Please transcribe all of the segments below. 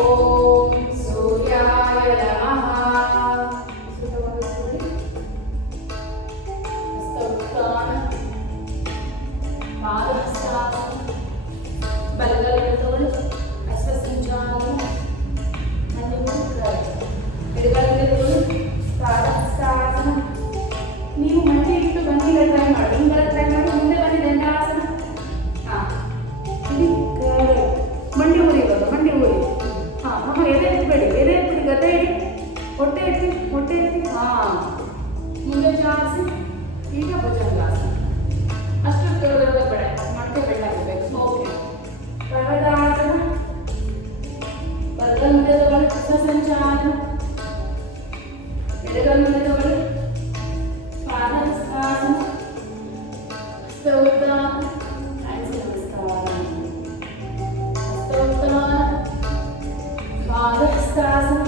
ಓಂ ಸೂರ್ಯಾಯ ನಮಃ. ಹಸ್ತೋತ್ಥಾನ ಪಾದಹಸ್ತಾಸನ ಬಲಗೈಯನ್ನು ತಗೊಳ್ಳಿ. ಹಸ್ತ ಸಂಚಾಲನ ಎಡಗೈಯನ್ನು ತಗೊಳ್ಳಿ. ಪಾದಹಸ್ತಾಸನ. ನೀವು ಮಂಡಿ ಇಟ್ಟು ಬಂದಿಲ್ಲ ಟ್ರೈ ಮಾಡಿ, ಹಿಂಗೆಲ್ಲ ಟ್ರೈ ಮಾಡಿ. ಮುಂದೆ ಬನ್ನಿ ದಂಡಾಸನ. ಮಂಡಿ ಊರಿ, ಇವಾಗ ಮಂಡಿ ಊರಿ. ಎದೆ ಎತ್ತಬೇಡಿ, ಎದೆ ಎತ್ತಿ, ಗದೆ ಇಡಿ, ಹೊಟ್ಟೆ ಎತ್ತಿ, ಹೊಟ್ಟೆ ಎತ್ತಿ. ಮುಂದೆ ಜಾರಿಸಿ. ಈಗ ಭುಜಂಗಾಸನ. ಅಷ್ಟು ಬೇಡ, ಮೊಟ್ಟೆ ಬೆಳ್ಳಾಗಬೇಕು. ಓಕೆ. ಪರ್ವತಾಸನ. ಬಲಗೈ ಮುಂದೆ ತಗೊಳ್ಳಿ. ಹಸ್ತ ಸಂಚಾಲನ. ಎಡಗೈ ಮುಂದೆ ತಗೊಳ್ಳಿ. ಪಾದಹಸ್ತಾಸನ. ಹಸ್ತೋತ್ಥಾನ. ಪಾದಹಸ್ತಾಸನ.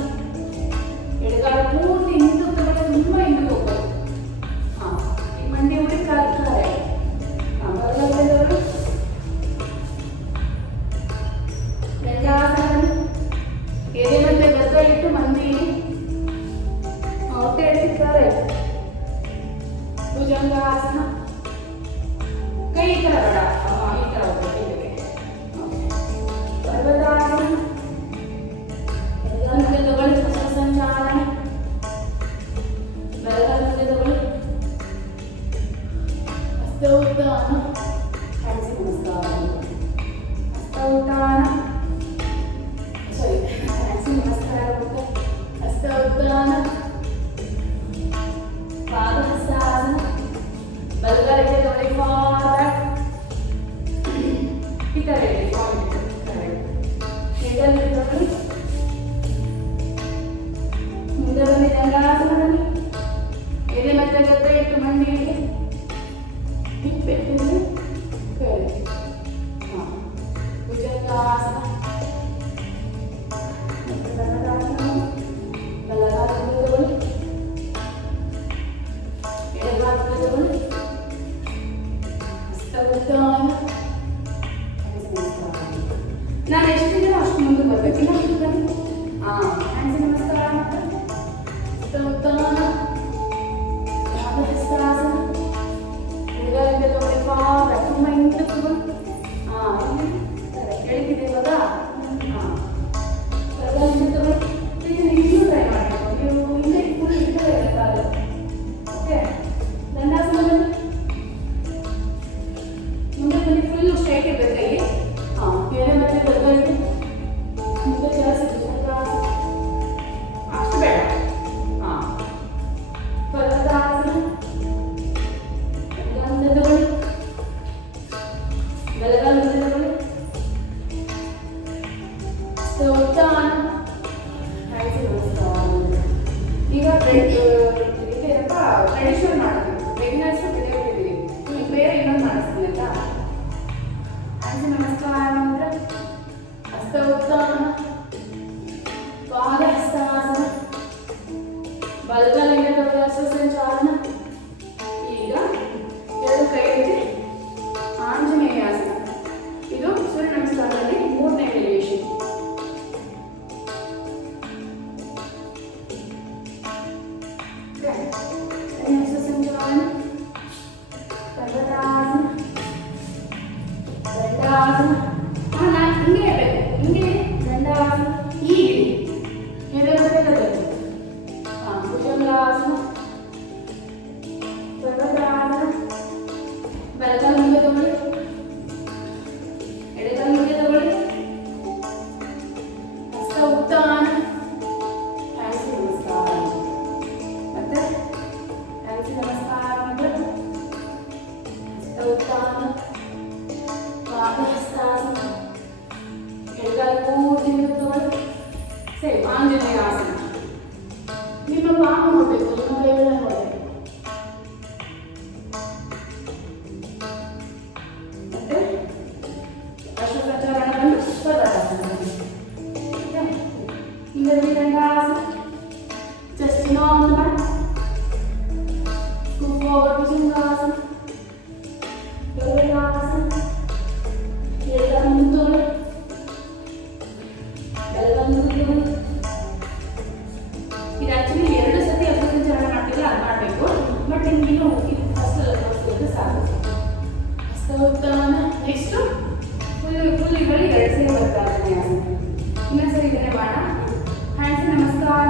ಎಡಗಾಲ ಪೂರ್ತಿ ಹಿಂದಕ್ಕೆ ತಗೊಳ್ಳಿ, ತುಂಬ ಹಿಂದಕ್ಕೆ ಹೋಗ್ಬೋದು. ಈ ಮಂಡಿ ಉಳಿ ಕಾಲ್ತಾರೆ. ಬಲಗೈದವರು ದಂಡಾಸನ. ಎದೆ ಮತ್ತೆ ಗದ್ದ ಇಟ್ಟು ಮಂಡಿ ಹೊಟ್ಟೆ ಎತ್ತಿದ್ದಾರೆ. ಭುಜಂಗಾಸನ. ಕೈ ಈ ಥರ ಬೇಡ, ಈ ಥರ ಹೋಗ್ಬೇಕು. ಪರ್ವತಾಸನ. ಮುಂದೆ ತಗೊಳ್ಳಿ. ಹಸ್ತ ಸಂಚಾಲನ. ಬಲಗೈ ಮುಂದೆ ತಗೊಳ್ಳಿ. ಹಸ್ತೋತ್ಥಾನ. ಹ್ಯಾಂಡ್ಸ್ ನಮಸ್ಕಾರ. ಹಸ್ತೋತ್ಥಾನ. ಹ್ಯಾಂಡ್ಸ್ ನಮಸ್ಕಾರ. ಹಸ್ತೋತ್ಥಾನ. ಪಾದಹಸ್ತಾಸನ. ಬಲಗೈ ತಗೊಳ್ಳಿ. ಫಾರ್ವರ್ಡ್. ಈ ಥರ ಇದೆ. ಎಡಗೈ ತಗೊಳ್ಳಿ. ಮುಂದೆ ಬನ್ನಿ ದಂಡಾಸನದಲ್ಲಿ. ಎದೆ ಮತ್ತೆ ಗದ್ದೆ ಇಟ್ಟು ಮಂಡಿಗೆ ಹಿಪ್ಪೆಟ್ಟಿಗೆ ಕೆಳಗೆ. ಭುಜಂಗಾಸನ. ಮತ್ತೆ ದಂಡಾಸನ. ಬಲಗಾಲಕ್ಕೆ ತಗೊಳ್ಳಿ. ಎಡಗಾಲಕ್ಕೆ ತಗೊಳ್ಳಿ. ಹಸ್ತೋತ್ಥಾನ. ನಾನು ಎಷ್ಟಿದ್ದೀನೋ ಅಷ್ಟು ಮುಂದೆ ಬರಬೇಕು. ಇನ್ನೊಂದು ಬನ್ನಿ. ಹ್ಯಾಂಡ್ಸ್ ನಮಸ್ಕಾರ. ಹಸ್ತೋತ್ಥಾನ. ಪಾದಹಸ್ತಾಸನ. ಎಡಗೈಯಿಂದ ತಗೊಳ್ಳಿ. ಫಾರ್ವರ್ಡ್. ತುಂಬ ಹಿಂದಕ್ಕೆ ತಗೊಳ್ಳಿ. ಕೆಳಗಿದೆ ಇವಾಗ. ಬಲಗೈಯಿಂದ ತಗೊಳ್ಳಿ. ಇದನ್ನು ಇನ್ನೂ ಟ್ರೈ ಮಾಡಬೇಕು. ನೀವು ಹಿಂದೆ ಫುಲ್ ಇಟ್ಟರೆ ಕಾಲು. ಓಕೆ. ದಂಡಾಸನದಲ್ಲಿ ಮುಂದೆ ಬನ್ನಿ. ಫುಲ್ಲು ಸ್ಟ್ರೈಟ್ ಇರಬೇಕು ಕೈ. ಎದೆ ಮತ್ತೆ ಗದ್ದೆ ಇಟ್ಟು ಮುಂದೆ ಜಾಸ್ತಿ. ಭುಜಂಗಾಸನ. ಅಷ್ಟು ಬೇಡ. ಪರ್ವತಾಸನ. ಎಡಗೈ ಮುಂದೆ ತಗೊಳ್ಳಿ. ಬಲಗೈ ಮುಂದೆ ತಗೊಳ್ಳಿ. ಹಸ್ತೋತ್ಥಾನ. ಹ್ಯಾಂಡ್ಸ್ ನಮಸ್ಕಾರ. ಈಗ ಏನಪ್ಪ ಟ್ರೆಡಿಷನಲ್ ಮಾಡೋದು. ಬಿಗಿನರ್ಸ್ ತಿಳಿದಿದ್ದೀವಿ. ಈಗ ಬೇರೆ ಇನ್ನೊಂದು ಮಾಡಿಸ್ತೀನಿ ಆಯ್ತಾ. ಹ್ಯಾಂಡ್ಸ್ ನಮಸ್ಕಾರ ನಂತರ ಹಸ್ತೋತ್ಥಾನ. ಪಾದಹಸ್ತಾಸನ. ಬಲಗೈಯಿಂದ ತಗೊಳ್ಳಿ. ಹಸ್ತ ಸಂಚಾಲನ. ಈಗ ಎರಡು ಕೈ ಎತ್ತಿ ಆಂಜನೇಯಾಸನ. ಇದು ಸೂರ್ಯ ನಮಸ್ಕಾರದಲ್ಲಿ 3ನೇ ವೇರಿಯೇಷನ್. ಹಸ್ತ ಸಂಚಾಲನ. ಪರ್ವತಾಸನ. ದಂಡಾಸನ. ನಾನು ಹಿಂಗೆ ಇರಬೇಕು. ಹಿಂಗೆ ದಂಡಾಸನ. ಹೀಗೆ ಎದೆ ಮತ್ತೆ ಗದ್ದೆ. ಭುಜಂಗಾಸನ. ಪರ್ವತಾಸನ. ಬಲಗೈ ಮುಂದೆ ತಗೊಳ್ಳಿ. ಎಡಗೈ ಮುಂದೆ ತಗೊಳ್ಳಿ. ಹಸ್ತೋತ್ಥಾನ. ಹ್ಯಾಂಡ್ಸ್ ನಮಸ್ಕಾರ. ಮತ್ತೆ ಹ್ಯಾಂಡ್ಸ್ ನಮಸ್ಕಾರ. ಹಸ್ತೋತ್ಥಾನ. ಪಾದಹಸ್ತಾಸನ. ಉತ್ಥಾನ. ನೆಕ್ಸ್ಟ್ ಫುಲ್ ಬಳಿ 2 ಸೇರಿ ಬರ್ತಾರೆ ಇನ್ನೊಂದ್ಸರಿ ಇದನ್ನೇ ಮಾಡ. ಹ್ಯಾಂಡ್ಸ್ ನಮಸ್ಕಾರ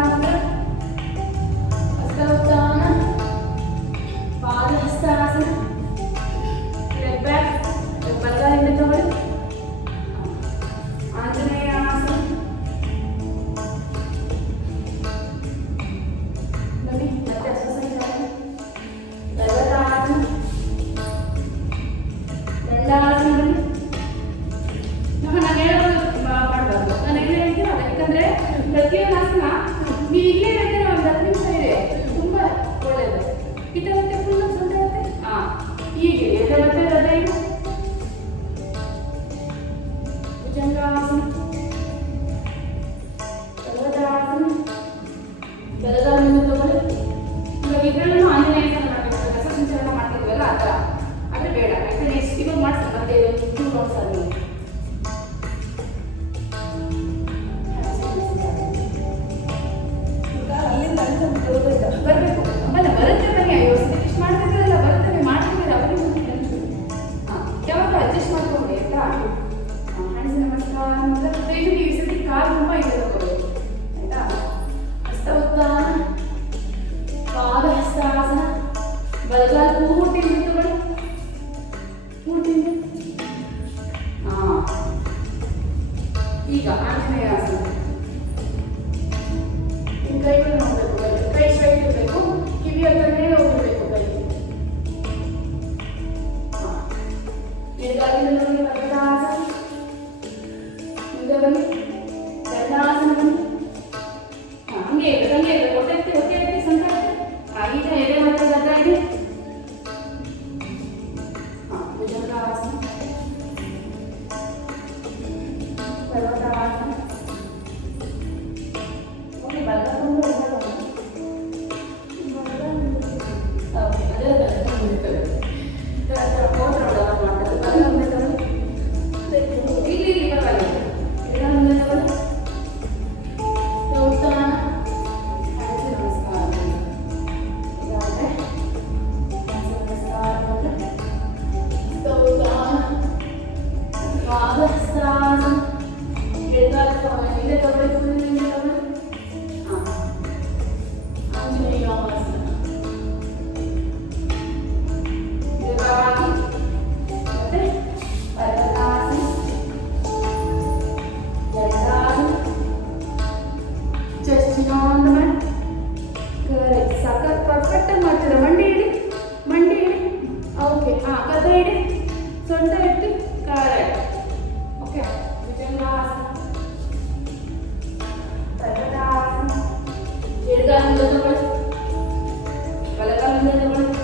ಹಸ್ತ ಉತ್ಥಾನ ಪಾದ ಹಸ್ತಾಸನ ಲೆಗ್ ಬ್ಯಾಕ್ ಬಲಗಾಲಿಂದ ತಗೊಳ್ಳಿ ಆಂಜನೇಯ ಆಸನ ಬನ್ನಿ ಮತ್ತೆ ಹಸ್ತಾಸನ ಪರ್ವತಾಸನ ದಂಡಾಸನ ಬನ್ನಿ. ನಾನು ಹೇಳೋದು ಮಾಡಬಾರ್ದು, ನಾನು ಎಲ್ಲ ಹೇಳ್ತೀನಿ ಅದ. ಯಾಕಂದ್ರೆ ಪ್ರತಿಯೊಂದು ಆಸನ ನೀವು ಇಲ್ಲೇ ಹೇಳಿದ್ರೆ ಒಂದು 10 ನಿಮಿಷ ಇದೆ, ತುಂಬ ಒಳ್ಳೆಯದು. ಇಟ್ಟವತ್ತೆ ಫುಲ್ ಸುಂದರತೆ. ಹೀಗೆ ಎಡವತ್ತೆ ಹೃದಯ ಭುಜಂಗಾಸನ ಪರ್ವತಾಸನ ಬಲಗಾಲಿಂದ ತಗೊಳ್ಳಿ. ಇವಾಗ ಇದರಲ್ಲೂ ಆಂಜನೇಯ ಮಾಡಬೇಕು, ರಸ ಸಂಚಲನ ಮಾಡ್ತಿದ್ವಲ್ಲ ಆ ಥರ. ಆದರೆ ಬೇಡ, ಯಾಕಂದ್ರೆ ನೆಕ್ಸ್ಟ್ ಇವಾಗ ಮಾಡ್ತಾರೆ ಮತ್ತೆ 2 ರೌಂಡ್ಸ್ ಆದ್ಮೇಲೆ. ಬರಬೇಕು ಆಮೇಲೆ ಬರುತ್ತೆ ಬನ್ನಿ. ಇಷ್ಟು ಮಾಡ್ತಿದ್ರಲ್ಲ ಬರುತ್ತೆ, ಮಾಡ್ತಿದ್ದೀರ ಅವರಿಗೆ ಯಾವಾಗ ಅಡ್ಜಸ್ಟ್ ಮಾಡ್ಕೊಂಡು ಆಯ್ತಾ. ಹ್ಯಾಂಡ್ಸ್ ನಮಸ್ಕಾರ ಅಂದರೆ ನೀವು ಈ ಸತಿ ಕಾಲು ತುಂಬ ಇದೆ ತಗೋಬೇಕು ಆಯ್ತಾ. ಹಸ್ತ ಉತ್ಥಾನ ಪಾದ ಹಸ್ತಾಸನ ಬಲಗಾಲು ಮೂಟಿಂದ ತಗೊಳ್ಳಿ ಮೂಟಿಂದ. ಈಗ ಆಂಜನೇಯ ಆಸನ. ಕೈಗಳು ನೋಡಬೇಕು, ಕೈ ಸ್ಟ್ರೈಟ್ ಇರಬೇಕು, ಕಿವಿ ಹತ್ರನೇ ಹೋಗಿರ್ಬೇಕು ಕೈ. ಎಡಗಾಲಿಂದ ನೋಡಿ ಪರ್ವತಾಸನ, ಮುಂದೆ ಬನ್ನಿ ದಂಡಾಸನ ಬನ್ನಿ. ಹಂಗೆ ಇರಬೇಕು, ಹೊಟ್ಟೆ ಎತ್ತಿ ಸಂತ ಈಗ ಎದೆ ಮತ್ತೆ ಗದ್ದ ಇದೆ. ಭುಜಂಗಾಸನ ಪರ್ವತಾಸನ ಸಖತ್ ಪರ್ಫೆಕ್ಟ್ ಆಗಿ ಮಾಡ್ತೀರ. ಮಂಡಿ ಇಡಿ, ಮಂಡಿ ಇಡಿ. ಓಕೆ, ಕದ ಇಡಿ, ಸೊಂಟ ಎತ್ತಿ ಕರೆಕ್ಟ್. ಓಕೆ, ಭುಜಂಗಾಸನ ಪರ್ವತಾಸನ. ಎಡಗಾಲಿಂದ ತಗೊಳ್ಳಿ, ಬಲಗಾಲಿಂದ ತಗೊಳ್ಳಿ.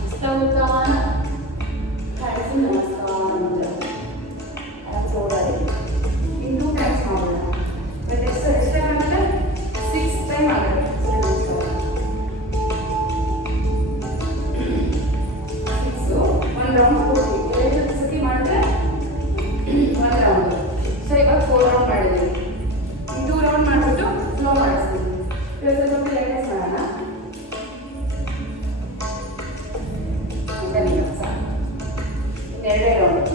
ಹಸ್ತ ಉತ್ಥಾನ ಹ್ಯಾಂಡ್ಸ್ ನಮಸ್ಕಾರ ಮಂತ್ರ. ಹ್ಯಾಂಡ್ಸ್ ಓಡಾಡಿ 2 ಟೈಮ್ಸ್ ಮಾಡೋಣ. ಬಟ್ ಎಷ್ಟಾಗುತ್ತೆ 6 ಟೈಮ್ ಆಗುತ್ತೆ. 6 1 ರೌಂಡ್ ಪೂರ್ತಿ 2 ಸತಿ ಮಾಡಿದ್ರೆ 1 ರೌಂಡ್. ಸೊ ಇವಾಗ 4 ರೌಂಡ್ ಮಾಡಿದ್ದೀವಿ. 2 ರೌಂಡ್ ಮಾಡಿಬಿಟ್ಟು ಸ್ಲೋ ಮಾಡಿಸ್ತೀವಿ. ಇವಾಗ ಸ್ವಲ್ಪ ಲೇಟೆಸ್ಟ್ ಮಾಡೋಣ. ಬನ್ನಿ ಸಾಕು, 2 ರೌಂಡ್.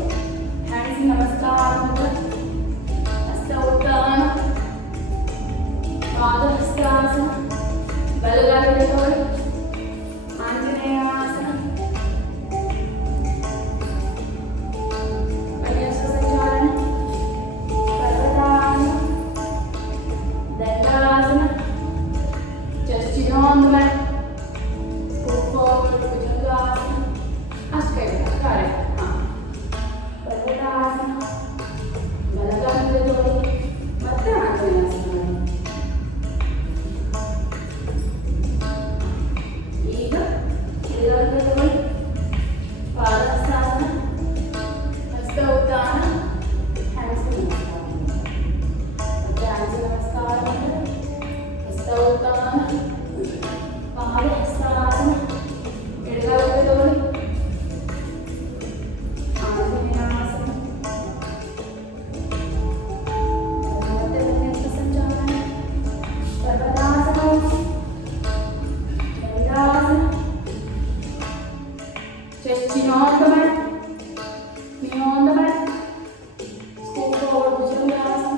ಹ್ಯಾಂಡ್ಸ್ ನಮಸ್ಕಾರ ಮಂತ್ರ. ಹಸ್ತ ಉತ್ಥಾನ ಪಾದ ಹಸ್ತಾಸನ ಬಲಗಾಲಿಂದ ತಗೊಳ್ಳಿ ಆಂಜನೇಯ ಆಸನ. ಅನ್ಯಸ್ಥ ಸಂಚಾಲನ ಪರ್ವತಾಸನ ದಂಡಾಸನ. Chest is on the mat. Scoot forward, ಭುಜಂಗಾಸನ. ಅಷ್ಟು ಕೈ correct. Chin on the mat. Knee on the mat. Scoop forward, Bhujangasana.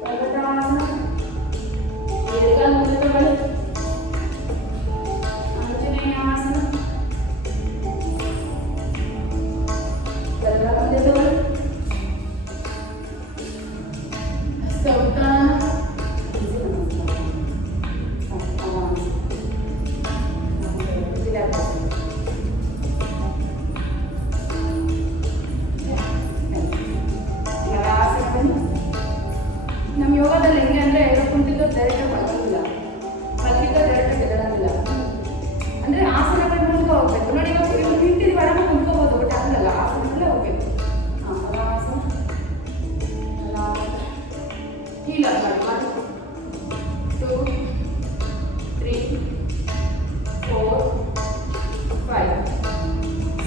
Parvatasana. Dirgha Mudra Bali. Anjaneyasana. Chandra Mudra Bali. Hasta Uttana. ನಮ್ಮ ಯೋಗದಲ್ಲಿ ಹೆಂಗೆ ಅಂದರೆ ಎಲ್ಲ ಕುಂತಿದ್ದು ಡೈರೆಕ್ಟಾಗಿ ಮಲಗಂಗಿಲ್ಲ, ಮಲಗಿದ್ದ ಡೈರೆಕ್ಟಾಗಿ ಎದ್ದೇಳಂಗಿಲ್ಲ. ಅಂದರೆ ಆಸನಗಳ ಮೂಲಕ ಹೋಗ್ಬೇಕು. ನೋಡಿ ಇವಾಗ ನಿಂತಿದ್ದು ಆರಾಮಾಗಿ ಕುಂತ್ಕೋಬೋದು, ಬಟ್ ಹಂಗಲ್ಲ, ಆಸನದಲ್ಲೇ ಹೋಗ್ಬೇಕು. ಹಾಂ, ಆಸನ ಹೀಲ್ ಅಪ್ ಮಾಡಿ 1 2 3 4 5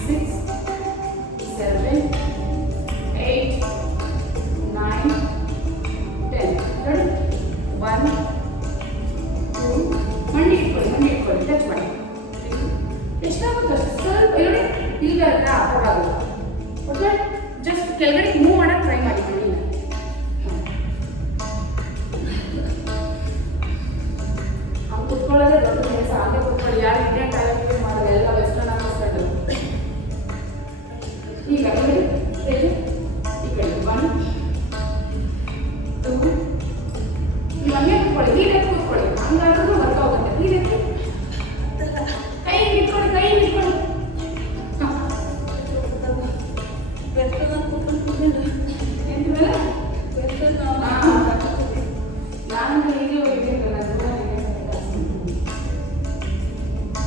6 7 8 9 10. ನೋಡಿ 1 2 ಮಂಡಿ ಇಟ್ಕೊಳ್ಳಿ ಟಚ್ ಮಾಡಿ. ಎಷ್ಟಾಗುತ್ತೆ ಅಷ್ಟು ಸ್ವಲ್ಪ ನೋಡಿ, ಈಗ ಅರ್ಥವಾಗಲ್ಲ. ಓಕೆ, ಜಸ್ಟ್ ಕೆಳಗಡೆ ಮೂವ್ ಮಾಡೋಕ್ಕೆ ಟ್ರೈ ಮಾಡಿ ಮಂಡಿನ. ಹಂಗೆ ಕುತ್ಕೊಳ್ಳೋದೇ ದೊಡ್ಡ ಕೆಲಸ. ಹಾಗೆ ಕುತ್ಕೊಳ್ಳಿ, ಯಾರು ಇಂಡಿಯನ್ ಟಾಯ್ಲೆಟ್ ಮಾಡೋದು, ಎಲ್ಲ ವೆಸ್ಟರ್ನ್ ಹಾಕಿಸ್ಕೊಂಡು. ಈಗ ನೋಡಿ ಈ ಕಡೆ 1 2 ಹಂಗೆ ಕೂತ್ಕೊಳ್ಳಿ, ನೀರೆತ್ತು ಕೂತ್ಕೊಳ್ಳಿ, ಹಂಗಾದ್ರೂ ವರ್ಕ್ ಆಗುತ್ತೆ. ನೀರೆತ್ತು ಕೈ ಇಟ್ಕೊಳ್ಳಿ ನಾನು ಈಗಲೂ ಇದೆಯಲ್ಲ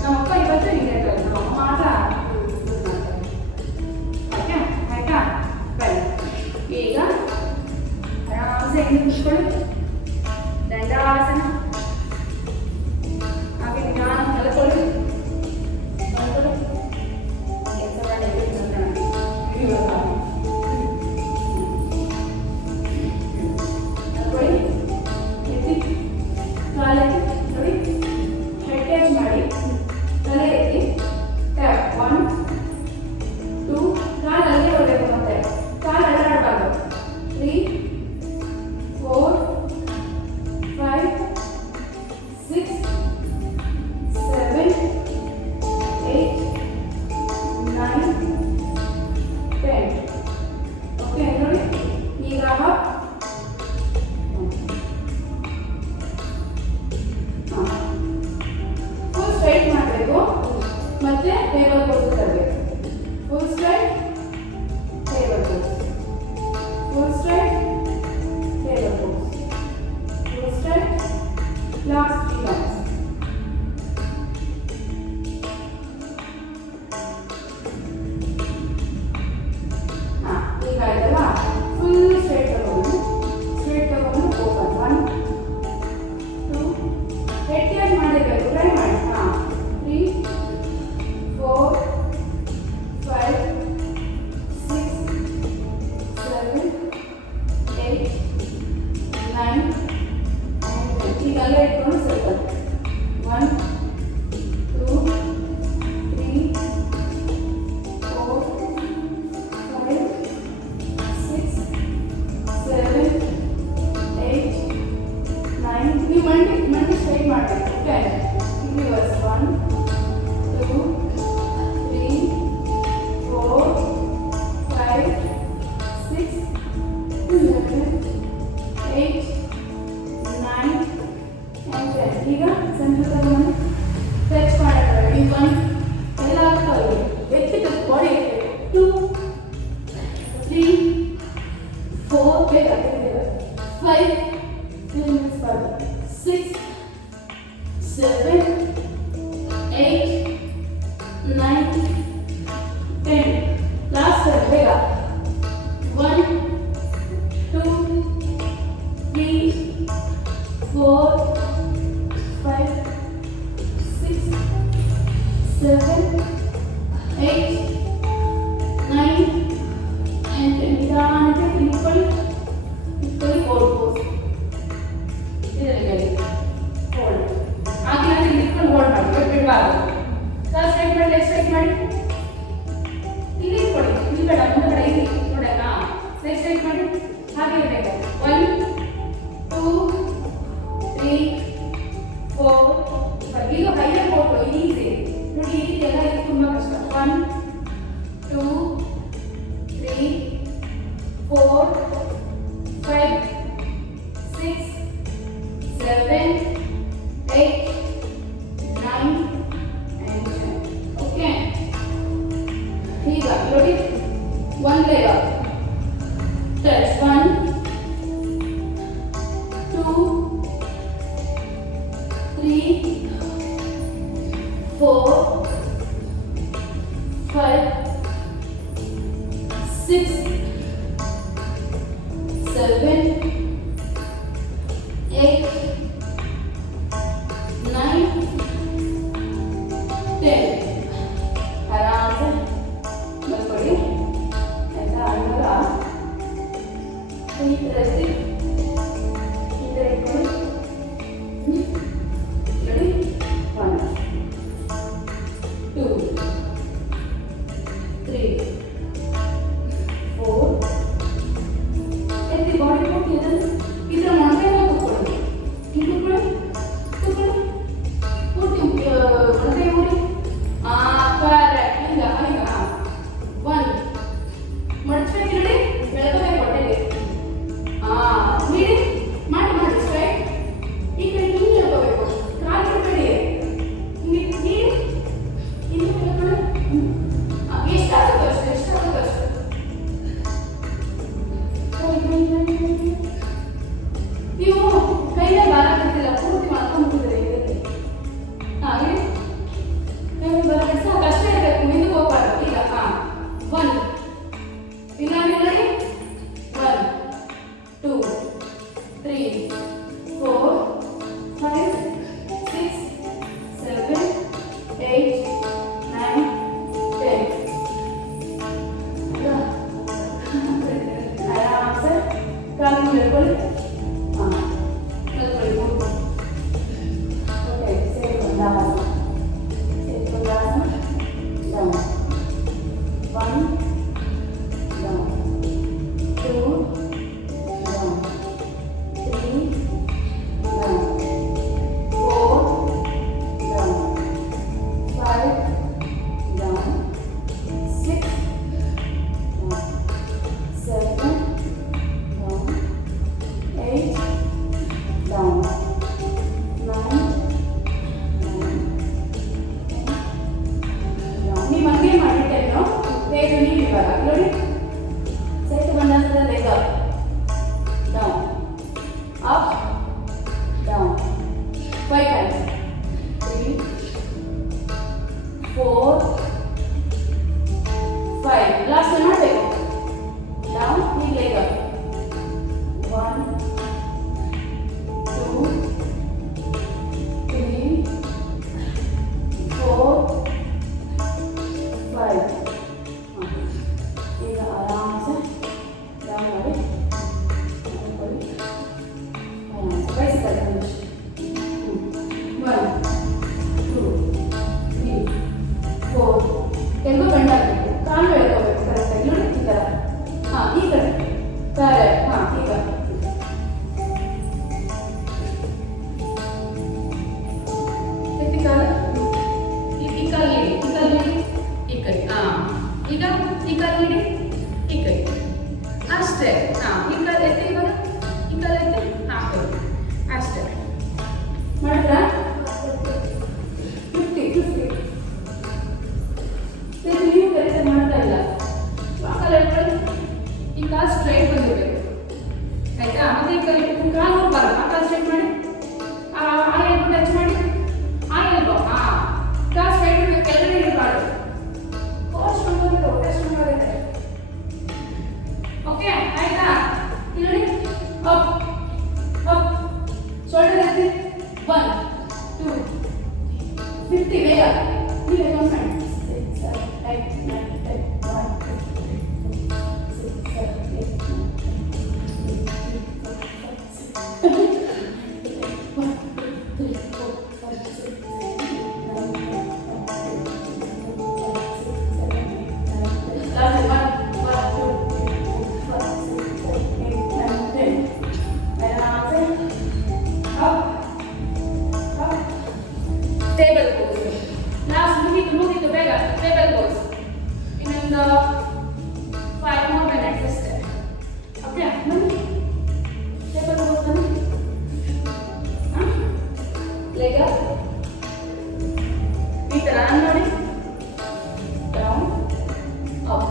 ನಮ್ಮಪ್ಪ ಇವತ್ತು ಹಿಂಗೆ ಹೇಳ್ತಾರೆ, ನಮ್ಮಮ್ಮ ಮಾತ್ರ ಓಕೆ ಆಯ್ತಾ. ಬನ್ನಿ ಈಗ ಆರಾಮ್ಸೆ ಹಿಂಗೆ ಕೂತ್ಕೊಳ್ಳಿ. ದಂಡಾಸನ. ಹಾಗೆ ನಿಧಾನ ಮಲ್ಕೊಳ್ಳಿ. ಎತ್ತಿ ಕಾಲೆತ್ತಿ ನೋಡಿ, ಹೆಡ್ ಟಚ್ ಮಾಡಿ, ತಲೆ ಎತ್ತಿ ಟ್ಯಾಪ್ 1 2 ಕಾಲು ಅಲ್ಲೇ ಹೊರಬೇಕು, ಮತ್ತೆ ಕಾಲು ಅಲ್ಲಾಡಬಾರ್ದು. 3 4 5 6 7 8 9 10. ಓಕೆ ನೋಡಿ, ಈಗ ಫುಲ್ ಸ್ಟ್ರೈಟ್ ಮಾಡಬೇಕು, ಮತ್ತೆ ಟೇಬಲ್ ಪೋಸ್ ತರಬೇಕು. Full straight table pose, full straight table pose, full straight. Last 3 rounds. ಈಗ ಆಯ್ತಲ್ಲ, ಫುಲ್ ಸ್ಟ್ರೈಟ್ ತಗೊಂಡು ಓಪನ್ 1 2 ಹೆಡ್ ಟಚ್ ಮಾಡಿರಬೇಕು, ಟ್ರೈ ಮಾಡಿ. 3 4 5 6 7 8 9 10. ಈಗ ಅಲ್ಲೇ ಇಟ್ಕೊಂಡು ಸ್ವಲ್ಪ 1 2 3 4 5 6 7 8 9. ನೀವು ಮಂಡಿ ಸ್ಟ್ರೈಟ್ ಮಾಡಬೇಕು. 10 ರಿವರ್ಸ್ 1 2 3 4 5 6 7 8 9 and 10. ಈಗ ಸೆಂಟ್ರಲ್ ತಗೊಂಡು ಟಚ್ ಮಾಡೋಣ. 1 ಎಲ್ಲ ಆಗ್ತವೆ, ಎತ್ತಿ ಬಾಡಿ 2 3 4 ಬೇಗ 5 6 7 8 9 10. ಲಾಸ್ಟ್ ಬೇಗ 1 2 3 4 5 6 7 8 9 and 10. ನಿಧಾನಕ್ಕೆ ಇಟ್ಕೊಳ್ಳಿ ಹೋಲ್ಡ್ ಪೋಸ್. ಇದರಲ್ಲಿ ಹೋಲ್ಡ್ ಆಗಿಲ್ಲ, ಇಟ್ಕೊಂಡು ಹೋಲ್ಡ್ ಮಾಡಿ ಬಿಡಬಾರ್ದು. ಸ್ಟ್ರೈಟ್ ಮಾಡಿ leg straight One leg up. Touch. 1, 2, 3, 4, 5, 6, 7, 8, 9, 10. आराम से बस पड़ी ऐसा आने लगा इस तरह से इधर एक रेडी 1 2 3 4 ऐसे बॉडी को इधर इधर मारते हैं तो पड़े इधर पड़े तो पड़े पूरी बढ़ते पूरी करेक्ट ಈಗ ಈಗ 1 ಮಡಚಬೇಕು ನೋಡಿ ಬೆಳಗಬೇಕು ಹೊಟ್ಟೆಗೆ ನೀಡಿ ಮಾಡಿ ಮಾಡಿ ಸ್ಟ್ರೈಟ್ ಈ ಕಡೆ ಹಿಂಗೆ ಹೇಳ್ಕೋಬೇಕು ಕಾಲು ಬಿಡಬೇಡಿ ಹಿಂಗೆ ನೀಡಿ ಹಿಂಗೆ ಹೇಳ್ಕೊಳ್ಳಿ ಎಷ್ಟಾಗುತ್ತೋ ಅಷ್ಟು ಎಷ್ಟಾಗುತ್ತೋ ಅಷ್ಟು ನೀವು ಕೈಲೇ ಭಾರ ಬಿಡ್ತಿಲ್ಲ ಪೂರ್ತಿ ಮಾಡ್ಕೊಂಡ್ಬಿಟ್ಟಿದ್ರೆ ಇದಕ್ಕೆ ಹಾಗೆ ಕಷ್ಟೇ ಇರಬೇಕು ಮುಂದಕ್ಕೆ ಹೋಗ್ಬಾರ್ದು ಈಗ 1 ಇಲ್ಲ ನೋಡಿ 1 2 3 4 5 6 7 8 9 10 आराम से काली बिल्कुल ओके से बंदा down 1 down 2 down 3 down 4 down 5 down 6 down 7 down 8 down 9 ನೀವು ಹಂಗೆ ಮಾಡಿಟ್ಟೇನೋ ಬೇಗ ನೀವು ಇವಾಗ ನೋಡಿ ಸೈಡ್ ಬಂದ ನಂತರ leg up down up down 5 times 3 4 5 last ಮಾಡಬೇಕು ಡೌನ್ ಈಗ ಲೆಗ್ ಅಪ್ 1 2 3 4 5 ಈಗ ಆರಾಮ से डाउन ಮಾಡಿ आराम से वैसे कर लो 1 2 3 4 ಎಲ್ಲೋ ಗಂಡ ಆಗಬೇಕು ಕಾಲು ಎಳ್ಕೋಬೇಕು ಕರೆಕ್ಟ್ ಆಗಿ ನೋಡಿ ಈ ತರ ಈ ಕಡೆ ಕರೆಕ್ಟ್ ಈಗ ಎತ್ತಿ ಕಾಲು ಈ ಕಾಲು ಈ ಕಡೆ ಈಗ ಈ ಕಾಲು ನೀಡಿ ಈ ಕಡೆ ಅಷ್ಟೇ ಈ ಕಾಲು ಎತ್ತಿ ಇವಾಗ ಈ ಕಾಲು ಎತ್ತಿ ಹಾಕೋದು ಅಷ್ಟೇ ಮಾಡಿದ್ರಾ 50 ನೀವು ಕರೆಕ್ಟ್ ಮಾಡ್ತಾ ಇಲ್ಲ ಕಾಲು ಎತ್ಕೊಳ್ಳಿ ಈ ಕಾಲು ಸ್ಟ್ರೈಟ್ ಬಂದಿರಬೇಕು ಆಯ್ತಾ ಮತ್ತೆ ಈ ಕಾಲು ಕಾಲು ಹೋಗ್ಬಾರ್ದು ಆ ಕಾಲು ಸ್ಟ್ರೈಟ್ ಮಾಡಿ ಆ ಎಲ್ಬೋ ಟಚ್ ಮಾಡಿ ಆ ಎಲ್ಬೋ ಕಾಲು ಸ್ಟ್ರೈಟ್ ಇರಬೇಕು ಕೆಳಗಡೆ ಇರಬಾರ್ದು ಓಕೆ ಆಯ್ತಾ ಇಲ್ಲಿ ಅಪ್ ಅಪ್ ಶೋಲ್ಡರ್ ಎತ್ತಿ 1 2 50 ಬೇಗ ನೀವೇ ಕೌಂಟ್ ಮಾಡಿ 6 7 8 9 ಈ ತರ ನೋಡಿ ಡೌನ್ ಅಪ್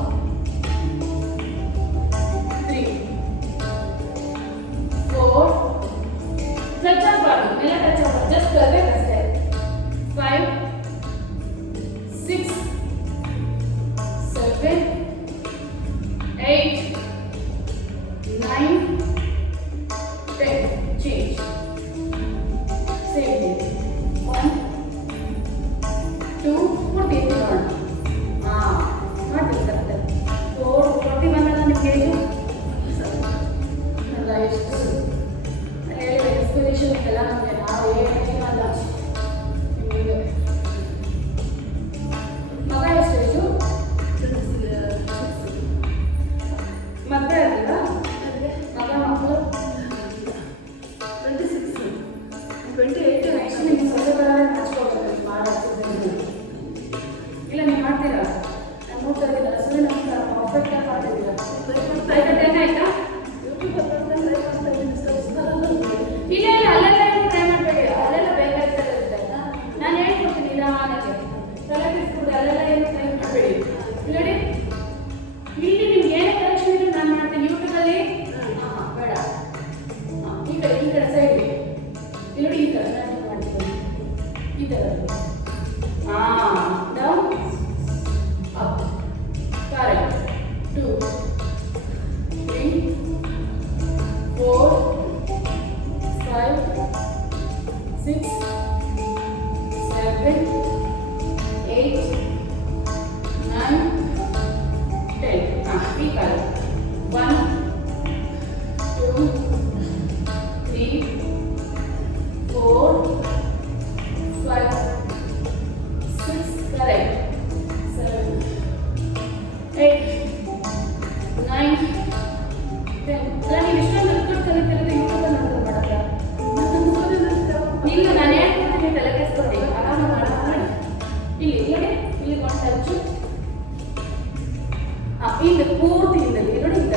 ಹಿಂದೆ ಪೂರ್ತಿ ಹಿಂದೆ ನೋಡಿ ಇದ್ದ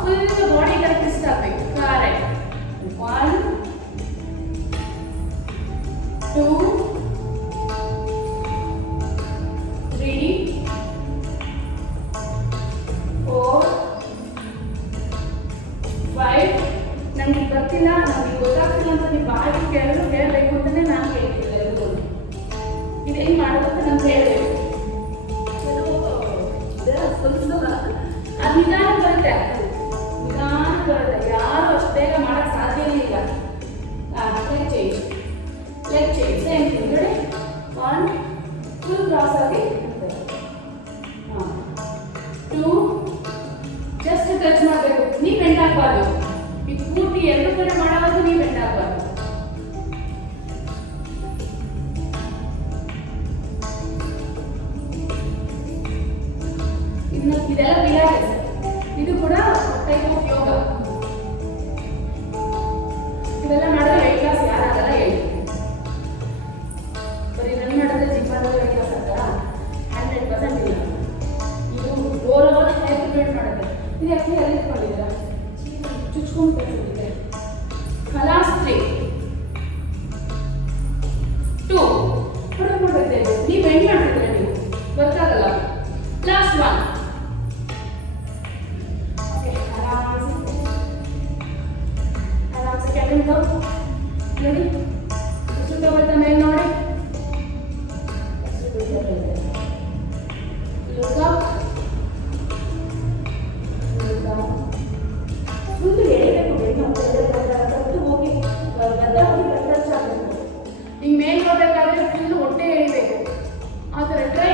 ಫುಲ್ ಬಾಡಿ ತರ ಟ್ವಿಸ್ಟ್ ಆಗಬೇಕು. ಕರೆಕ್ಟ್. 1 2 3 4 5. ನನಗೆ ಬರ್ತಿಲ್ಲ, ನನಗೆ ಗೊತ್ತಾಗ್ತಿಲ್ಲ ಅಂತ ನೀವು ಬಾಯಿ ಕೇಳಿದ್ರು ಹೇಳಬೇಕು ಅಂತಾನೆ ನಾನು ಹೇಳ್ತಿಲ್ಲ. ಎಲ್ಲರೂ ಇದು ಹೆಂಗೆ ಮಾಡೋದು ಅಂತ ನಾನು ಹೇಳಬೇಕು. ಅದು ನಿಧಾನ ಬರುತ್ತೆ, ನಿಧಾನ ಬರುತ್ತೆ. ಯಾರು ಅಷ್ಟು ಬೇಗ ಮಾಡಕ್ಕೆ ಸಾಧ್ಯನೇ ಇಲ್ಲ. ಲೆಗ್ ಚೇಂಜ್ ಸೇಮ್ ಥಿಂಗ್ ನೋಡಿ. 1 ಫುಲ್ ಕ್ರಾಸ್ ಆಗಿ 2 ಜಸ್ಟ್ ಟಚ್ ಮಾಡಬೇಕು. ನೀವು ಬೆಂಡ್ ಆಗಬಾರ್ದು. ಈ ಪೂರ್ತಿ ಎರಡು ಕಡೆ ಮಾಡೋದು ನೀವು ಬೆಂಡ್ ಆಗಬಾರ್ದು. ಇದೆಲ್ಲ ಪಿಲಾಟಿಸ್, ಇದು ಕೂಡ ಟೈಪ್ ಆಫ್ ಯೋಗ. ಇವೆಲ್ಲ ಮಾಡಿದ್ರೆ ವೆಯ್ಟ್ ಲಾಸ್ ಯಾರಾಗಲ್ಲ ಹೇಳಿ. ಬರೀ ರನ್ ಮಾಡಿದ್ರೆ ಜಿಮ್ ಮಾಡಿದ್ರೆ ವೆಯ್ಟ್ ಲಾಸ್ ಆಗ್ತಾರಾ? 100% ಇಲ್ಲ. ಇದು ಓವರ್ ಹೇರ್ ಬಿಲ್ಡ್ ಮಾಡುತ್ತೆ. ಇದು ಯಾಕೆ ಅಲ್ಲಿ ಇಟ್ಕೊಂಡಿದ್ದೀರಾ? ಚುಚ್ಕೊಂಡು ಕಳಿಸಿದೆ. ಲಾಸ್ಟ್ 3 2 ಹೊರಗೆ ಮಾಡ್ಬೇಕು. ನೀವು ಬೆಂಡ್ ಮಾಡ್ತಿದ್ರೆ ನೀವು ಗೊತ್ತಾಗಲ್ಲ. ಲಾಸ್ಟ್ 1 ನೋಡಿ. ಸುತ್ತ ಬರ್ತಾ ಮೇಲೆ ನೋಡಿ. ಫುಲ್ ಎಳಿಬೇಕು. ಹೋಗಿ ಗದ್ದ ಹೋಗಿ ಟಚ್ ಆಗಬೇಕು. ಹಿಂಗೆ ಮೇಲೆ ಹೋಗ್ಬೇಕಾದ್ರೆ ಫುಲ್ ಹೊಟ್ಟೆ ಎಳಿಬೇಕು. ಆ ಥರ ಟ್ರೈ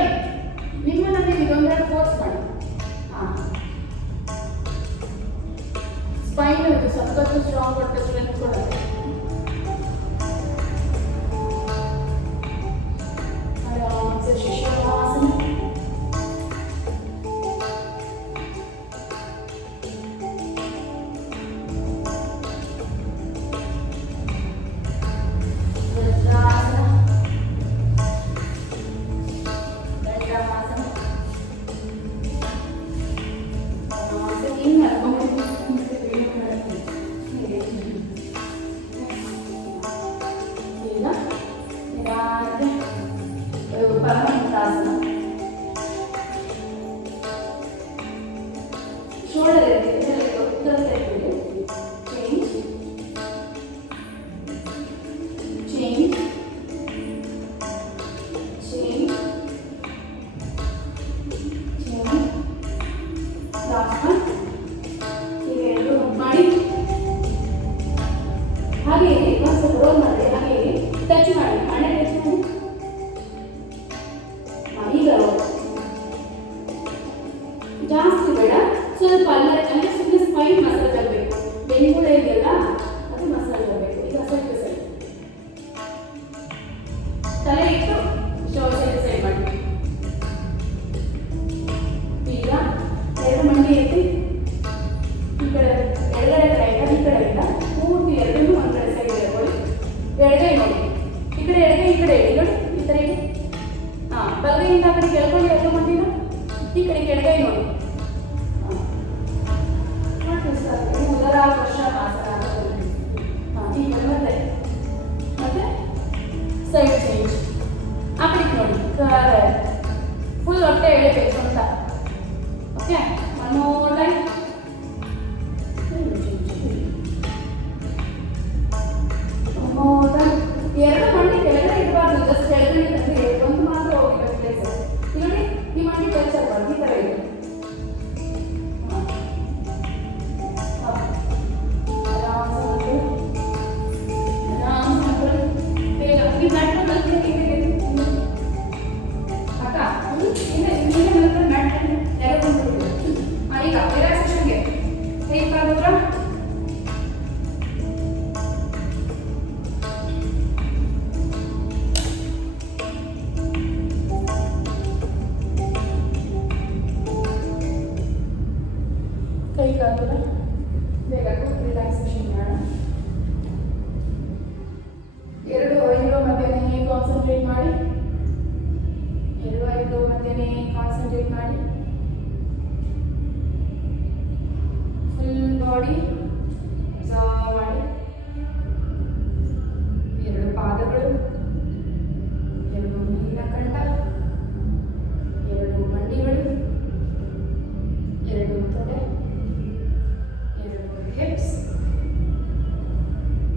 ನಿಮ್ಮನ್ನ ನೀವು ಇದೊಂದರಲ್ಲಿ ಫೋರ್ಸ್ ಮಾಡಿ. ಸ್ಪೈನ್ ಇದು ಸಖತ್ತು ಸ್ಟ್ರಾಂಗ್ ಕೊಟ್ಟು ಸ್ಟ್ರೆಂತ್ ಕೊಡುತ್ತೆ. ಶಿಶುವಾಸನ. ವಜ್ರಾಸನ. ವಜ್ರಾಸನ. Shoulder change change change change. Last one. ಈಗ ಎರಡು ಮಾಡಿ ಹಾಗೆ ಒಂದು ರೋಲ್ ಮಾಡಿ ಹಾಗೆ ಟಚ್ ಮಾಡಿ ಹಣೆ ಟಚ್ ಮಾಡಿ. ಈಗ ಜಾಸ್ತಿ ಬೇಡ, ಸ್ವಲ್ಪ ಅಲ್ಲೇ ಸುಮ್ಮನೆ ಸ್ಪೈನ್ ಮಸಾಜ್ ಆಗಬೇಕು. ಬೆನ್ನುಗೂಡ ಇದೆಯಲ್ಲ ಅದು ಮಸಾಜ್ ಆಗಬೇಕು. ಈಗ ಸೈಡ್ ಟು ಸೈಡ್ ತಲೆ ಇಟ್ಟು ಸೈಡ್ ಸೈಡ್ ಮಾಡಿ. ಈಗ ಎರಡು ಮಂಡಿ ಎತ್ತಿ ಈ ಕಡೆ ಎಡಗಡೆ ಕಡೆಯಿಂದ ಈ ಕಡೆಯಿಂದ ಪೂರ್ತಿ ಎರಡನ್ನೂ ಒಂದು ಕಡೆ ಸೈಡ್ ಇಟ್ಕೊಳ್ಳಿ. ಎಡಗೈ ನೋಡಿ, ಈ ಕಡೆ ಎಡಗೈ ಈ ಕಡೆ ಇಡಿ ನೋಡಿ. ಈ ಥರ ಇಡಿ. ಬಲಗೈಯಿಂದ ಆ ಕಡೆ ಕೆಳಗಡೆ ಎರಡು ಮಂಡಿನ ಈ ಕಡೆ ಎಡಗೈ ನೋಡಿ. ಈಗ ಮತ್ತೆ ಸೈಡ್ ಚೇಂಜ್. ಆ ಕಡೆ ನೋಡಿ. ಕರೆಕ್ಟ್. ಫುಲ್ ಹೊಟ್ಟೆ ಎಳಿಬೇಕು ಅಂತ. Okay, one more time. ಎರಡು ಮಂಡಿ ಕೆಳಗಡೆ ಇಡಬಾರ್ದು, ಜಸ್ಟ್ ಕೆಳಗಡೆ ತಂದು ಒಂದು ಮಾತ್ರ ಹೋಗ್ಬೇಕು ಪ್ಲೇಸ್. ನೋಡಿ, ಈ ಮಂಡಿ ಟಚ್ ಆಗಬಾರ್ದು. ಈ ಥರ ಇದೆ. ಕೈ ಕಾಲುಗಳ ಬೇಗ ರಿಲ್ಯಾಕ್ಸೇಷನ್ ಮಾಡೋಣ. ಎರಡು ಐಬ್ರೋ ಮಧ್ಯೆ ಕಾನ್ಸಂಟ್ರೇಟ್ ಮಾಡಿ. ಎರಡು ಐಬ್ರೋ ಮಧ್ಯೆ ಕಾನ್ಸಂಟ್ರೇಟ್ ಮಾಡಿ. ಫುಲ್ ಬಾಡಿ ಮಾಡಿ. ಎರಡು ಪಾದಗಳು, ಎರಡು ನೀಲಕಂಠ, ಎರಡು ಮಂಡಿಗಳು, ಎರಡು ತೊಡೆ, ಎರಡು ಹಿಪ್ಸ್,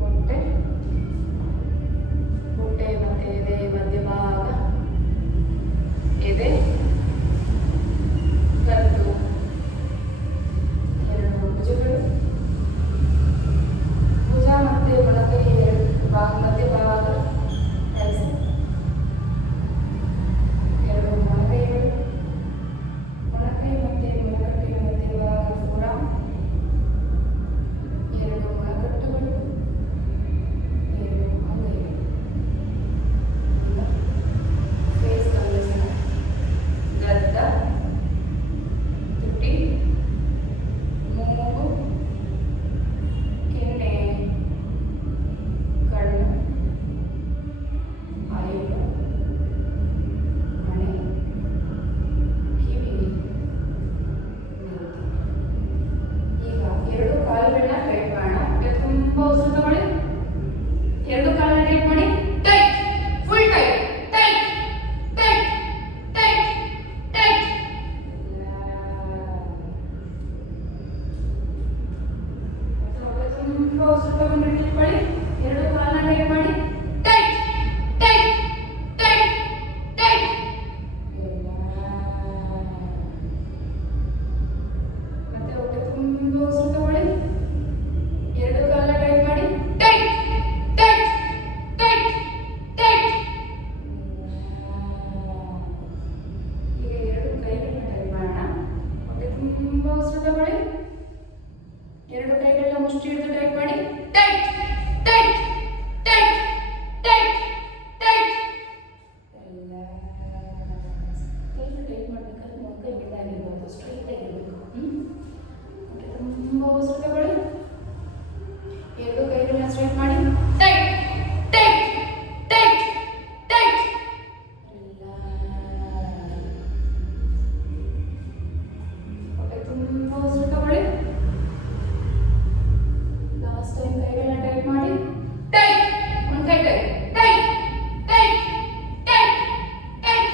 ಹೊಟ್ಟೆ, ಹೊಟ್ಟೆ ಮತ್ತೆ ಎದೆ ಮಧ್ಯಭಾಗ, ಎದೆ, ಗಂಟು, ಎರಡು ಭುಜಗಳು, ಭುಜ ಮತ್ತೆ ಮೊಣಕೈ ಎರಡು ಮಧ್ಯಭಾಗ, ಎರಡು ಮೊಣಕೈಗಳು, ಮೊಣಕೈ ಮತ್ತೆ ಮೊಣಕಟ್ಟಿನ ಮಧ್ಯಭಾಗ ಫೋರಾಮ್, ಎರಡು ಮೊಣಕಟ್ಟುಗಳು, ಎರಡು ಅಂಗೈಗಳು. ಫೇಸ್ ಕಂಡೀಷನ್ ಗದ್ದ, ತುಟಿ, ಮೂಗು, ಕೆನ್ನೆ, ಕಣ್ಣು, ಐದು, ಮಣೆ, ಕಿವಿ, ನೆತ್ತಿ. ಈಗ ಎರಡು ಕಾಲುಗಳನ್ನ ಟೈಟ್ ಮಾಡೋಣ. ತುಂಬಾ ಉಸಿರು ತಗೊಳ್ಳಿ. ಎರಡು ಕಾಲನ್ನ ಟೈಟ್ ಮಾಡಿ. Tight, full tight, tight, tight, tight, tight. ತುಂಬಾ ಉಸಿರು ತಗೊಂಡು ಇಟ್ಕೊಳ್ಳಿ. ಎರಡು ಕಾಲನ್ನ ಟೈಟ್ ಮಾಡಿ. Tight, tight, tight, tight. ಮತ್ತೆ ಹೊಟ್ಟೆ ತುಂಬಾ ಉಸಿರು ತಗೊಳ್ಳಿ. ಎರಡು ಕಾಲನ್ನ ಟೈಟ್ ಮಾಡಿ. Tight, tight, tight, tight. ಈಗ ಎರಡು ಕೈಗಳನ್ನ ಟೈಟ್ ಮಾಡೋಣ. ಹೊಟ್ಟೆ ತುಂಬಾ ಉಸಿರು ತಗೊಳ್ಳಿ. ಎರಡು ಕೈಗಳನ್ನ ಮುಷ್ಟಿ ಹಿಡಿದು ಟೈಟ್ ಮಾಡಿ. Tight, tight, tight, tight, tight. ಕೈನ ಟೈಟ್ ಮಾಡ್ಬೇಕಾದ್ರೆ ಮೊಣಕೈ ಬಿದ್ದಾಗಿರ್ಬಾರ್ದು, ಸ್ಟ್ರೈಟ್ ಆಗಿರ್ಬೇಕು. ಹೊಟ್ಟೆ ತುಂಬಾ ಉಸಿರು ತಗೊಳ್ಳಿ. ಎರಡು ಕೈಗಳನ್ನ ಸ್ಟ್ರೈಟ್ ಮಾಡಿ. Tight, tight, tight, tight. ಹೊಟ್ಟೆ ತುಂಬಾ ಉಸಿರು ತಗೊಳ್ಳಿ. ಲಾಸ್ಟ್ ಟೈಮ್ ಕೈಗಳನ್ನ ಟೈಟ್ ಮಾಡಿ. ಟೈಟ್, ಒಂದು ಕೈ tight, tight, tight, tight, tight.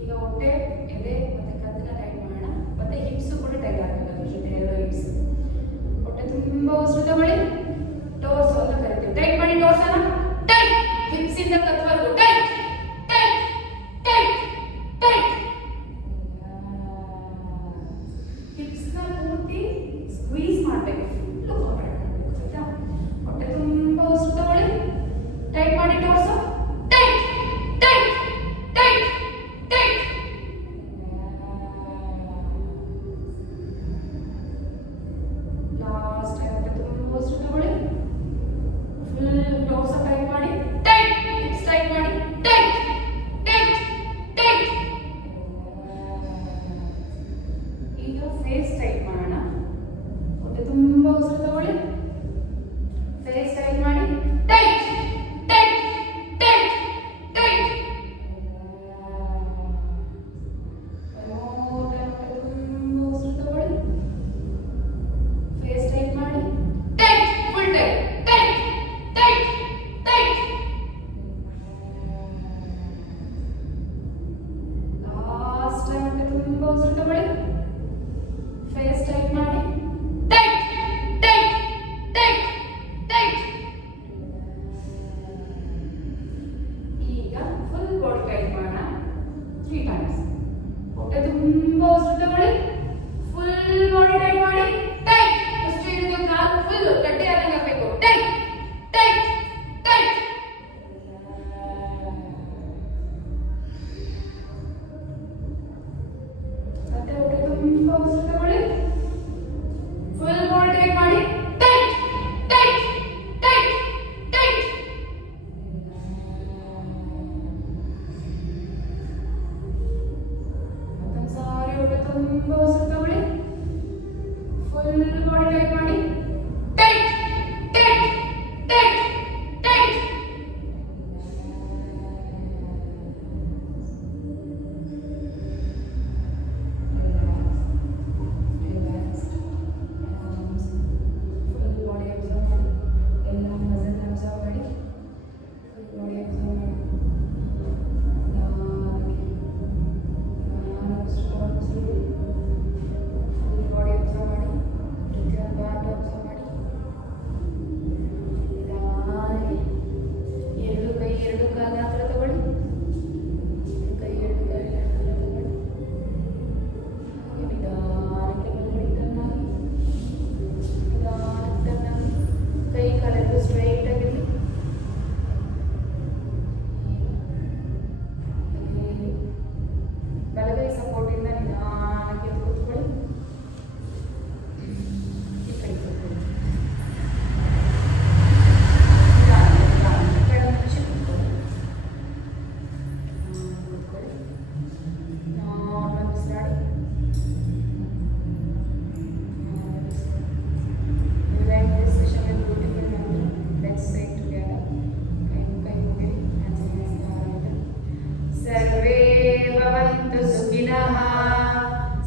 ಈಗ ಹೊಟ್ಟೆ, ಎದೆ ಮತ್ತೆ ಕತ್ತನ್ನ ಟೈಟ್ ಮಾಡೋಣ. ಮತ್ತೆ ಹಿಪ್ಸ್ ಕೂಡ ಟೈಟ್ ಆಗಬೇಕು. ಅದ್ರ ಜೊತೆ ಎರಡು ಹಿಪ್ಸ್. ಹೊಟ್ಟೆ ತುಂಬಾ ಉಸಿರು ತಗೊಳ್ಳಿ. ಟೋರ್ಸೋ ಅಂತ ಕರಿತೀವಿ. ಟೈಟ್ ಮಾಡಿ ಟೋರ್ಸನ. ಟೈಟ್, ಹಿಪ್ಸ್ ಇಂದ ಕತ್ವರೆಗೂ. Tight, tight, tight, tight. ಹಿಪ್ಸ್ನ ಪೂರ್ತಿ ಸ್ಕ್ವೀಸ್ ಮಾಡಬೇಕು. ಫುಲ್ಲು ಕಾಂಟ್ರಾಕ್ಟ್ ಮಾಡಬೇಕು. ಆಯ್ತಾ? ಹೊಟ್ಟೆ ತುಂಬಾ ಉಸಿರು ತಗೊಳ್ಳಿ. ಟೈಟ್ ಮಾಡಿ torso. Tight, tight, tight, tight. Last time ಹೊಟ್ಟೆ ತುಂಬಾ ಉಸಿರು ತಗೊಳ್ಳಿ. ಫುಲ್ ಟೋರ್ಸೋ ಟೈಟ್ ಮಾಡಿ. ಟೈಟ್, ಹಿಪ್ಸ್ ಟೈಟ್ ಮಾಡಿ. Tight, tight, tight. ಈಗ ಫೇಸ್ ಟೈಟ್ ಮಾಡೋಣ. ಹೊಟ್ಟೆ ತುಂಬಾ ಉಸಿರು ತಗೊಳ್ಳಿ. ಫೇಸ್ ಟೈಟ್ ಮಾಡಿ. Tight, tight, tight, tight. ಹೊಟ್ಟೆ ತುಂಬಾ ಉಸಿರು ತಗೊಳ್ಳಿ. ಫೇಸ್ ಟೈಟ್ ಮಾಡಿ. Tight, full tight, tight, tight, tight. Last time ಹೊಟ್ಟೆ ತುಂಬಾ ಉಸಿರು ತಗೊಳ್ಳಿ. ಫೇಸ್ ಟೈಟ್ ಮಾಡಿ. Tight, tight, tight, tight. ಈಗ ಫುಲ್ ಬಾಡಿ ಟೈಟ್ ಮಾಡೋಣ. 3 ಟೈಮ್ಸ್. ಹೊಟ್ಟೆ ತುಂಬಾ ಉಸಿರು ತಗೊಳ್ಳಿ. ಫುಲ್ ಬಾಡಿ ಟೈಟ್ ಮಾಡಿ. ಟೈಟ್, ಅಷ್ಟು ಹಿಡಿದು ಕಾಲು ಫುಲ್ ಗಟ್ಟಿ ಆದಂಗೆ ಆಗಬೇಕು. Tight, tight, tight. ಮತ್ತೆ ಹೊಟ್ಟೆ ತುಂಬಾ ಉಸಿರು ತಗೊಳ್ಳಿ. ಫುಲ್ ಬಾಡಿ ಟೈಟ್ ಮಾಡಿ. Tight, tight, tight, tight. ಮತ್ತೊಂದು ಸಾರಿ ಹೊಟ್ಟೆ ತುಂಬಾ ಉಸಿರು ತಗೊಳ್ಳಿ. ಫುಲ್ ಬಾಡಿ ಟೈಟ್ ಮಾಡಿ. Tight, tight, tight, tight.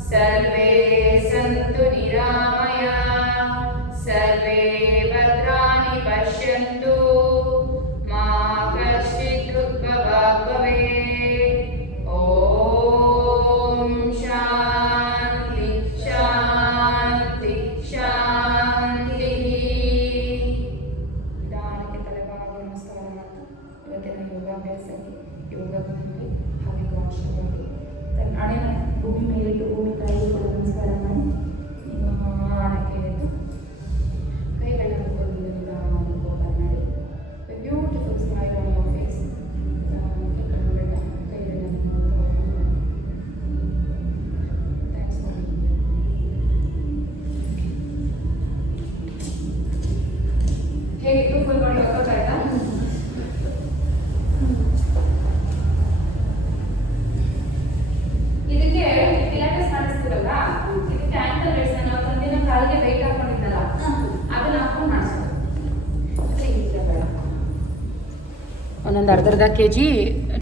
ಸರ್ವೇ ಸಂತು ನಿರಾಮಯ ಸರ್ವೇ ಭದ್ರಾಣಿ ಪಶ್ಯಂತು ಮಾ ಕಶ್ಚಿತ್ ದುರ್ಭಗಾತ್ ಭವೇತ್. ಓಂ ಶಾಂತಿ ಶಾಂತಿ ಶಾಂತಿ. ನಿಧಾನಕ್ಕೆ ತಲೆಭಾಗ ನಮಸ್ಕಾರ ಮತ್ತು ಇವತ್ತಿನ ಯೋಗಾಭ್ಯಾಸಕ್ಕೆ ಯೋಗಕ್ಕೆ ಹಾಗೆ ಗಾಂಶವಾಗಿ ತನ್ನ ಹಣೆನ ಭೂಮಿ ಮೇಲಿಟ್ಟು ಭೂಮಿ ತಾಯಿ ಕೂಡ ನಮಸ್ಕಾರ ಮಾಡಿ ನಿಧಾನಕ್ಕೆ ಎದ್ದು ಕೈಗಳನ್ನ ಮುಖದಿಂದ ನಿಧಾನವಾಗಿ ಓಪನ್ ಮಾಡಿ beautiful smile on your face. ನಿಧಾನಕ್ಕೆ ಕಣ್ಣುಗಳನ್ನ ಕೈಗಳನ್ನ ಥ್ಯಾಂಕ್ಸ್ ಫಾರ್ ಹೇಗಿತ್ತು? ಫುಲ್ ಮಾಡಿ ವರ್ಕೌಟ್ ಆಯ್ತಾ? ಇದಕ್ಕೆ ಪಿಲಾಟೆಸ್ ಮಾಡಿಸ್ತೀರಲ್ಲ, ಇದಕ್ಕೆ ಆಂಕಲ್ ವೇಟ್ಸ್ ನಾವು ತಂದಿನ ಕಾಲಿಗೆ ವೆಯ್ಟ್ ಹಾಕೊಂಡಿದ್ದಲ್ಲ ಅದನ್ನ ಹಾಕೊಂಡು ಮಾಡಿಸೋದು. ಒಂದೊಂದು ಅರ್ಧ kg